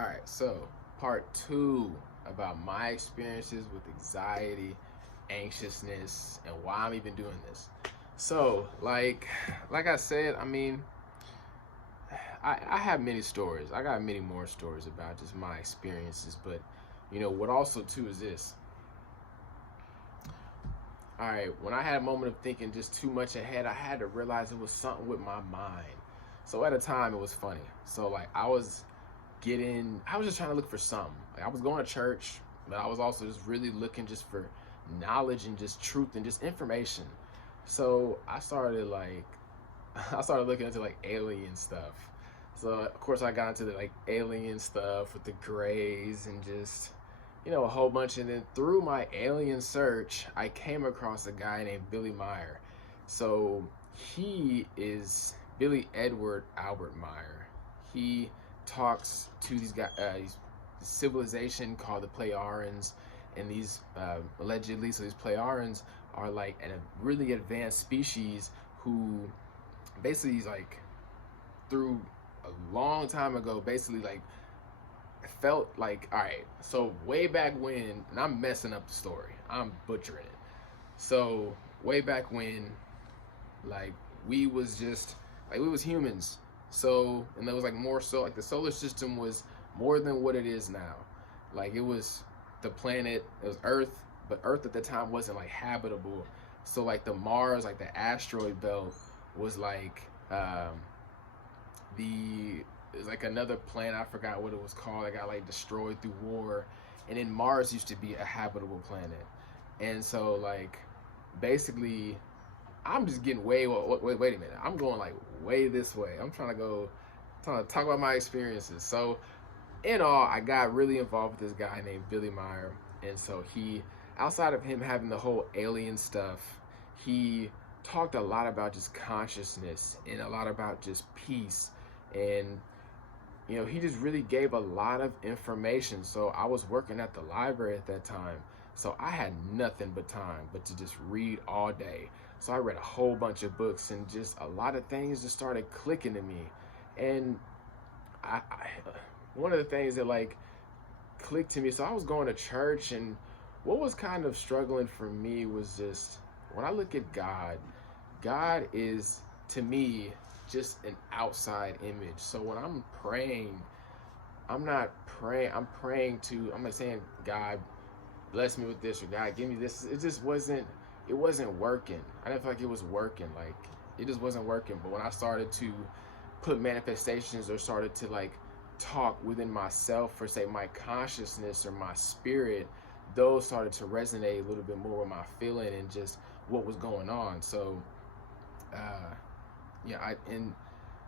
All right, so part two about my experiences with anxiety, anxiousness, and why I'm even doing this. So, like I said, I have many stories. I got many more stories about just my experiences, but what also too is this. All right, when I had a moment of thinking just too much ahead, I had to realize it was something with my mind. So at a time, it was funny. So like I was just trying to look for something. Like I was going to church, but I was also just really looking just for knowledge and just truth and just information. So I started looking into like alien stuff. So of course I got into the like alien stuff with the grays and just a whole bunch. And then through my alien search, I came across a guy named Billy Meyer. So he is Billy Edward Albert Meyer. He talks to these guys, these civilization called the Pleiadians, and these allegedly, so these Pleiadians are like a really advanced species who basically like through a long time ago, basically like felt like, all right, so way back when, and I'm messing up the story, I'm butchering it. So way back when, like we was humans. So and there was like more so like the solar system was more than what it is now. Like it was the planet, it was Earth, but Earth at the time wasn't like habitable. So like the Mars, like the asteroid belt was like the it was like another planet. I forgot what it was called. It got like destroyed through war, and then Mars used to be a habitable planet. And so like basically, I'm just getting wait a minute. I'm going like way this way. Trying to talk about my experiences. So in all, I got really involved with this guy named Billy Meyer, and so outside of him having the whole alien stuff, he talked a lot about just consciousness and a lot about just peace. And he just really gave a lot of information. So I was working at the library at that time. So I had nothing but time but to just read all day. So I read a whole bunch of books and just a lot of things just started clicking to me. And I one of the things that like clicked to me, so I was going to church, and what was kind of struggling for me was just when I look at God, God is to me just an outside image. So when I'm praying, I'm praying to, I'm not saying God bless me with this or God give me this. It wasn't working. I didn't feel like it was working. Like it just wasn't working. But when I started to put manifestations or started to like talk within myself or say my consciousness or my spirit, those started to resonate a little bit more with my feeling and just what was going on. So and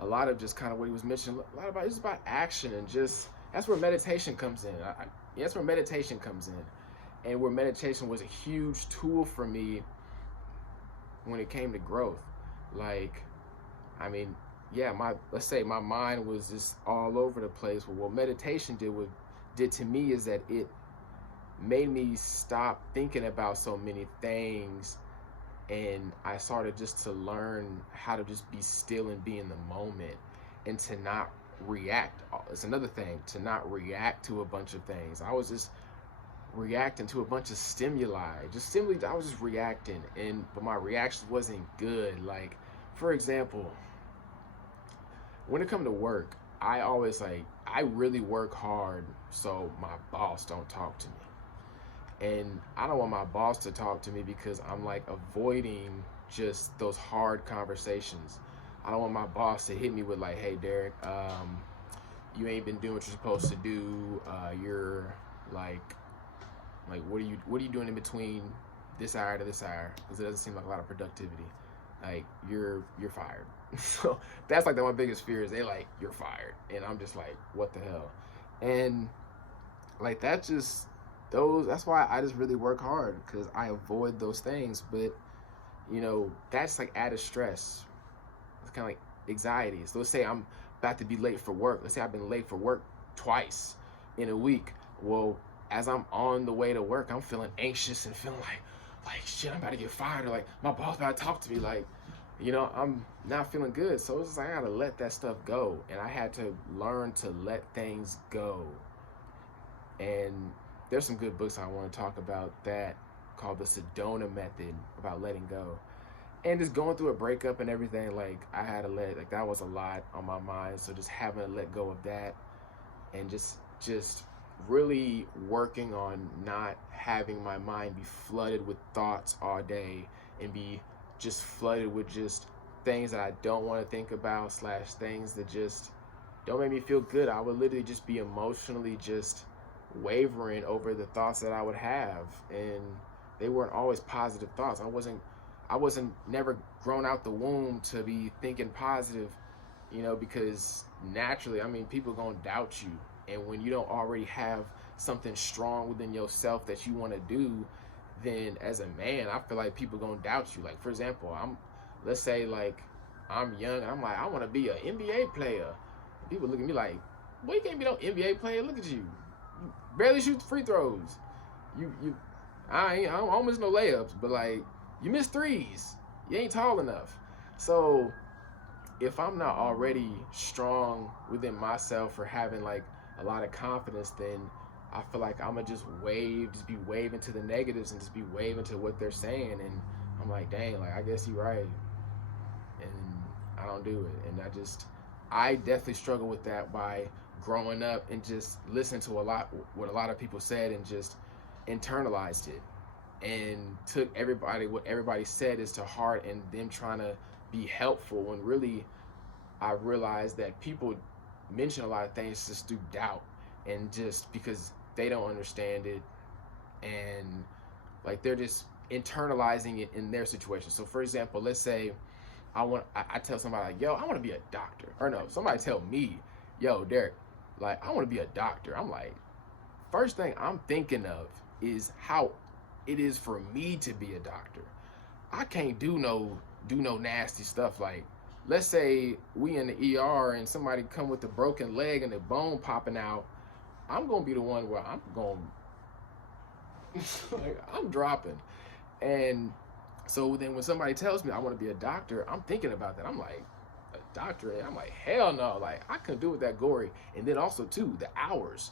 a lot of just kind of what he was mentioning, a lot about it's about action and just that's where meditation comes in. That's where meditation comes in, and where meditation was a huge tool for me when it came to growth. Like, I mean, yeah, let's say my mind was just all over the place. Well, what meditation did to me is that it made me stop thinking about so many things, and I started just to learn how to just be still and be in the moment and to not react. It's another thing, to not react to a bunch of things. I was just reacting to a bunch of stimuli. I was just reacting, but my reaction wasn't good. Like, for example, when it comes to work, I really work hard so my boss don't talk to me. And I don't want my boss to talk to me because I'm like avoiding just those hard conversations. I don't want my boss to hit me with like, "Hey, Derek, you ain't been doing what you're supposed to do. You're like, what are you doing in between this hour to this hour? Because it doesn't seem like a lot of productivity. Like, you're fired." So that's like my biggest fear is they like, "You're fired," and I'm just like, "What the hell?" And like that's why I just really work hard, because I avoid those things. But that's like added stress. It's kind of like anxiety. So let's say I'm about to be late for work. Let's say I've been late for work twice in a week. Well, as I'm on the way to work, I'm feeling anxious and feeling like shit, I'm about to get fired, or like my boss about to talk to me. Like, I'm not feeling good. So it's just like I gotta let that stuff go. And I had to learn to let things go. And there's some good books I want to talk about that called the Sedona Method about letting go. And just going through a breakup and everything, like I had to like that was a lot on my mind. So just having to let go of that and just really working on not having my mind be flooded with thoughts all day and be just flooded with just things that I don't want to think about slash things that just don't make me feel good. I would literally just be emotionally just wavering over the thoughts that I would have, and they weren't always positive thoughts. I wasn't never grown out the womb to be thinking positive, because naturally, I mean, people gonna doubt you. And when you don't already have something strong within yourself that you want to do, then as a man, I feel like people gonna doubt you. Like, for example, let's say like I'm young and I'm like, I want to be an NBA player. People look at me like, well, you can't be no NBA player. Look at you, barely shoot free throws. You, I don't miss no layups, but like you miss threes. You ain't tall enough. So if I'm not already strong within myself or having like a lot of confidence, then I feel like I'm gonna just be waving to the negatives and just be waving to what they're saying. And I'm like, dang, like I guess you're right. And I don't do it. And I definitely struggle with that by growing up and just listening to what a lot of people said and just internalized it and took what everybody said is to heart and them trying to be helpful when really I realized that people mention a lot of things just through doubt and just because they don't understand it, and like they're just internalizing it in their situation. So for example, let's say I tell somebody like, yo, I want to be a doctor. Or no, somebody tell me, yo, Derek, like I want to be a doctor. I'm like, first thing I'm thinking of is how it is for me to be a doctor. I can't do no nasty stuff. Like, let's say we in the ER and somebody come with a broken leg and a bone popping out. I'm gonna be the one where I'm going like I'm dropping. And so then when somebody tells me I want to be a doctor, I'm thinking about that. I'm like, a doctor? And I'm like, hell no. Like I couldn't do it that gory. And then also too, the hours.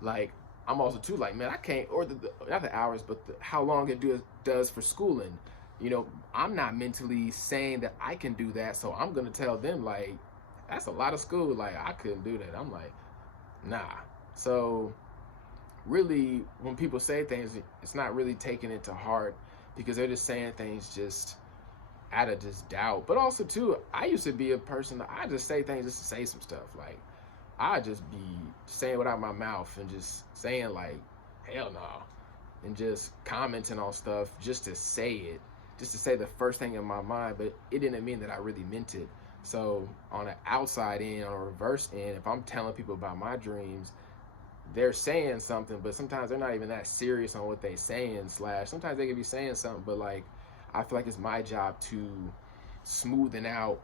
Like I'm also too like, man, I can't, or not the hours, but how long it does for schooling. I'm not mentally saying that I can do that, so I'm gonna tell them like, that's a lot of school. Like I couldn't do that. I'm like, nah. So really, when people say things, it's not really taking it to heart because they're just saying things just out of just doubt. But also too, I used to be a person that I just say things just to say some stuff. Like I just be saying without my mouth and just saying like, hell no, and just commenting on stuff just to say it, just to say the first thing in my mind, but it didn't mean that I really meant it. So on an outside end, on a reverse end, if I'm telling people about my dreams, they're saying something, but sometimes they're not even that serious on what they saying, slash sometimes they could be saying something, but like I feel like it's my job to smoothen out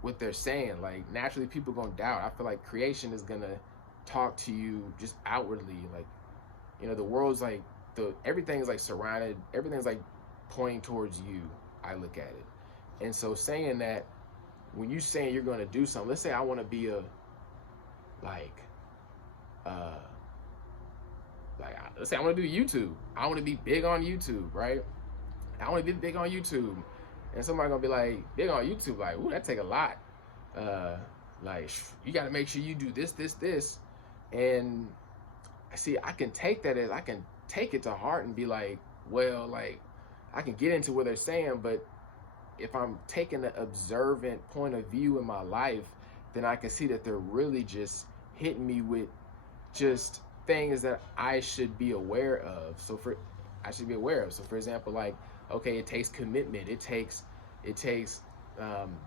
what they're saying. Like naturally people gonna doubt. I feel like creation is gonna talk to you just outwardly. Like, the world's like everything is like surrounded, everything's like pointing towards you. I look at it. And so saying that, when you saying you're gonna do something, let's say I wanna be let's say I want to do YouTube. I want to be big on YouTube, right? I want to be big on YouTube. And somebody gonna be like, big on YouTube, like, ooh, that take a lot. Like, you got to make sure you do this, this, this. And see, I can take it to heart and be like, well, like, I can get into what they're saying, but if I'm taking an observant point of view in my life, then I can see that they're really just hitting me with just things that I should be aware of. So for example, like, okay, it takes commitment. It takes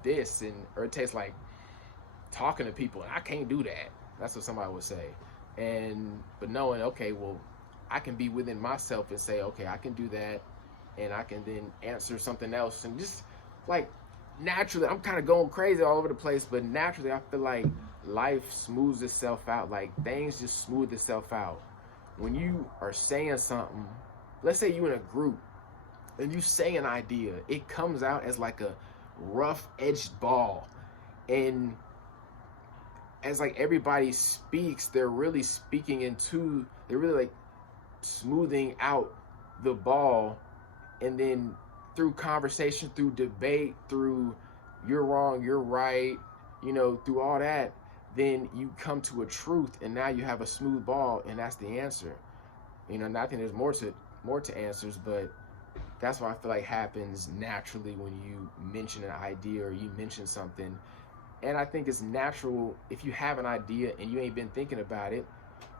this, or it takes like talking to people, and I can't do that. That's what somebody would say. But knowing, okay, well, I can be within myself and say, okay, I can do that, and I can then answer something else, and just like naturally, I'm kind of going crazy all over the place, but naturally, I feel like life smooths itself out. Like things just smooth itself out. When you are saying something, let's say you in a group and you say an idea, it comes out as like a rough edged ball. And as like everybody speaks, they're really like smoothing out the ball, and then through conversation, through debate, through you're wrong, you're right, through all that, then you come to a truth, and now you have a smooth ball, and that's the answer. And I think there's more to answers, but that's what I feel like happens naturally when you mention an idea or you mention something. And I think it's natural if you have an idea and you ain't been thinking about it,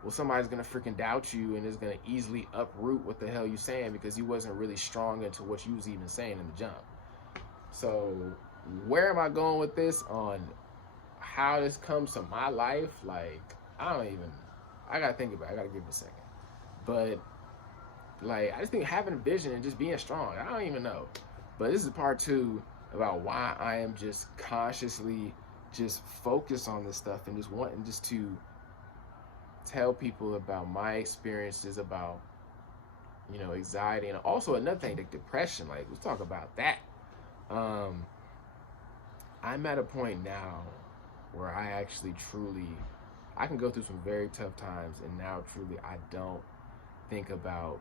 well, somebody's gonna freaking doubt you and is gonna easily uproot what the hell you saying because you wasn't really strong into what you was even saying in the jump. So where am I going with this on how this comes to my life? Like, I gotta think about it. I gotta give it a second. But like, I just think having a vision and just being strong, I don't even know. But this is part 2 about why I am just consciously just focused on this stuff and just wanting just to tell people about my experiences about, anxiety. And also another thing, like depression. Like, let's talk about that. I'm at a point now where I actually I can go through some very tough times, and now truly I don't think about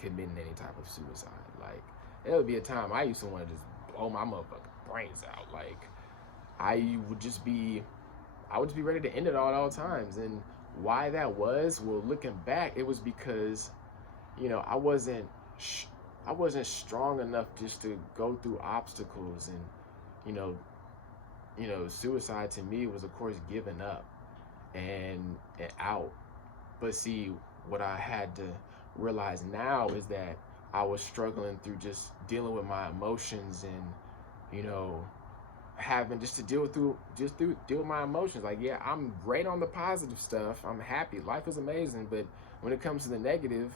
committing any type of suicide. Like, there would be a time I used to want to just blow my motherfucking brains out. Like, I would just be ready to end it all at all times. And why that was, well, looking back, it was because, I wasn't strong enough just to go through obstacles. And, suicide to me was, of course, giving up and out. But see, what I had to realize now is that I was struggling through just dealing with my emotions and, having just to deal with my emotions. Like, yeah, I'm great on the positive stuff. I'm happy. Life is amazing. But when it comes to the negative,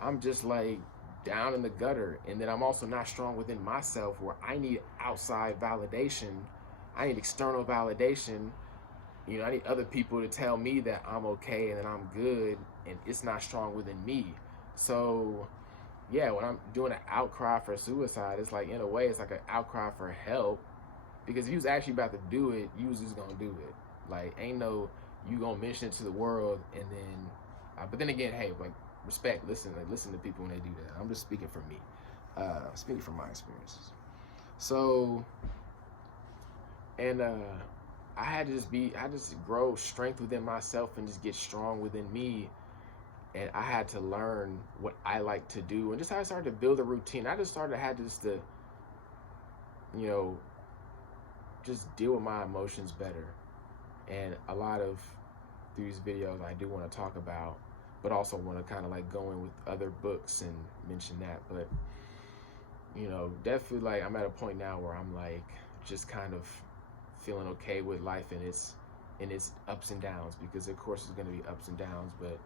I'm just like down in the gutter. And then I'm also not strong within myself, where I need outside validation. I need external validation. I need other people to tell me that I'm okay and that I'm good, and it's not strong within me. So yeah, when I'm doing an outcry for suicide, it's like, in a way, it's like an outcry for help. Because if you was actually about to do it, you was just gonna do it. Like, ain't no you gonna mention it to the world and then. But then again, hey, like, respect. Listen to people when they do that. I'm just speaking for me, speaking from my experiences. So, and I had to grow strength within myself and just get strong within me. And I had to learn what I like to do, and just how I started to build a routine. I just had to, just deal with my emotions better. And a lot of these videos I do want to talk about, but also want to kind of like go in with other books and mention that. But definitely, like, I'm at a point now where I'm like just kind of feeling okay with life and its ups and downs, because of course it's going to be ups and downs. But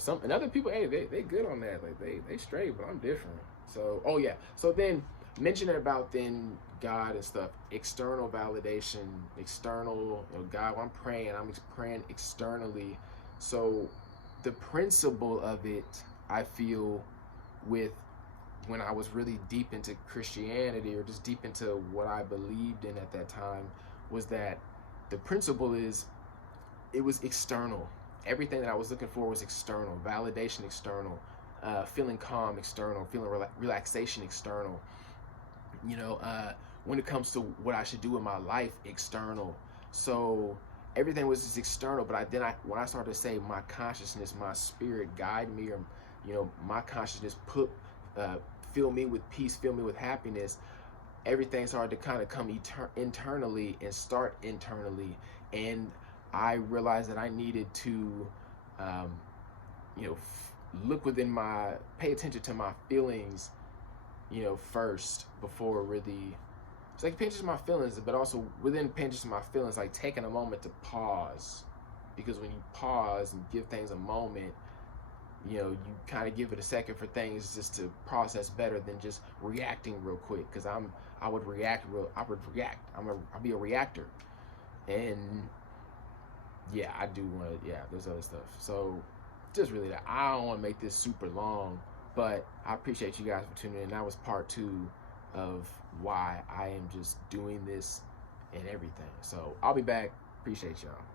some and other people, hey, they good on that. Like, they straight, but I'm different. So, oh yeah. So then mentioning about then God and stuff, external validation, external, God, I'm praying externally. So the principle of it, I feel, with when I was really deep into Christianity, or just deep into what I believed in at that time, was that the principle is, it was external. Everything that I was looking for was external. Validation external. Feeling calm external. Feeling relaxation external. When it comes to what I should do in my life, external. So everything was just external. But when I started to say my consciousness, my spirit guide me, or my consciousness fill me with peace, fill me with happiness, everything started to kind of come internally and start internally. And I realized that I needed to, look within pay attention to my feelings, first, before really. It's like pay attention to my feelings, but also within paying attention to my feelings, like taking a moment to pause. Because when you pause and give things a moment, you kind of give it a second for things just to process better than just reacting real quick. Because I would react. I'll be a reactor. And yeah, I do want to, there's other stuff. So just really that. I don't want to make this super long, but I appreciate you guys for tuning in. That was part 2 of why I am just doing this and everything. So I'll be back. Appreciate y'all.